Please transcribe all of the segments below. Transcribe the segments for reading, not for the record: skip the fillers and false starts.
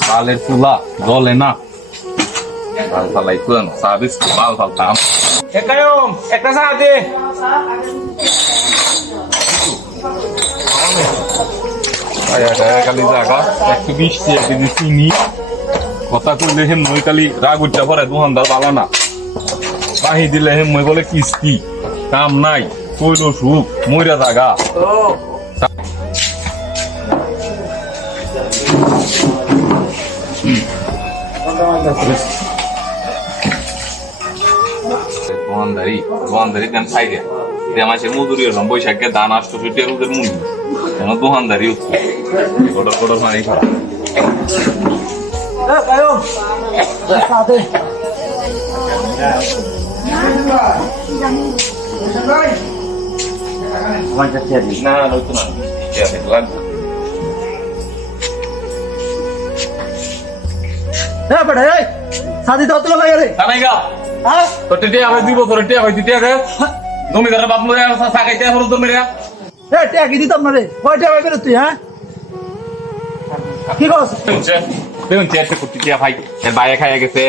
বালের চুলা জলে না বাল ফালাই পুরানো সার্ভিস বাল ফালতাম একটা চা দে কালি জায়গা একটু বৃষ্টি একদিন চিনি কথা কইলে হেম মই কালি রাগ উঠা পরে দোকানদার বালা না পাহি দিলে হেম মই বলে কিস্তি কাম নাই কইল সুখ মইরা জাগা দোকানদারি দেন সাইডে মাসে মজুরি হলাম বৈশাখে দান 800 রোদের মূল্য কেন দোকানদারি হচ্ছে গোটা গোটা পানি খারাপ না নতুন লাগবে शादी तो तुला रे का तो टिटिया भाई दीबो तो टिटिया भाई टिटिया के জমিদার বাপ মরে সাকাইতে হলো তো মেরা এ ট্যাগি দিতাম না রে কয় টাকা বের তুই হ্যাঁ কি কস দেখুন চেয়ারটা টিটিয়া ভাই এর বাইরে খাইয়া গেছে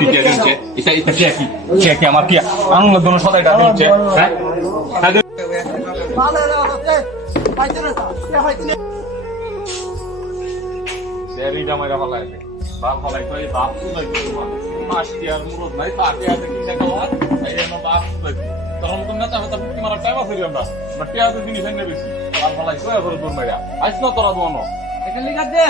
টিটিয়া দিচ্ছে এটা কি আমার কি আনন্দ দোনো সদাইটা দিচ্ছে হ্যাঁ ভালো রে পাইতে না কে পাইতে সেরিটা মাইরা ভালো লাগে বাপ ভালো তো এই বাপ তো নাই মাসটি আর মুরদ নাই তাকে আছে কি দেখা হয় এই না বাপ তো তখন কোন না চাবে কি মারা টাইম আছে আমরা বাট টিয়া তো জিনিস এনে বেশি বাপ ভালো তো এবার দূর মাইরা আইছ না তোরা দোনো এটা লিখা দে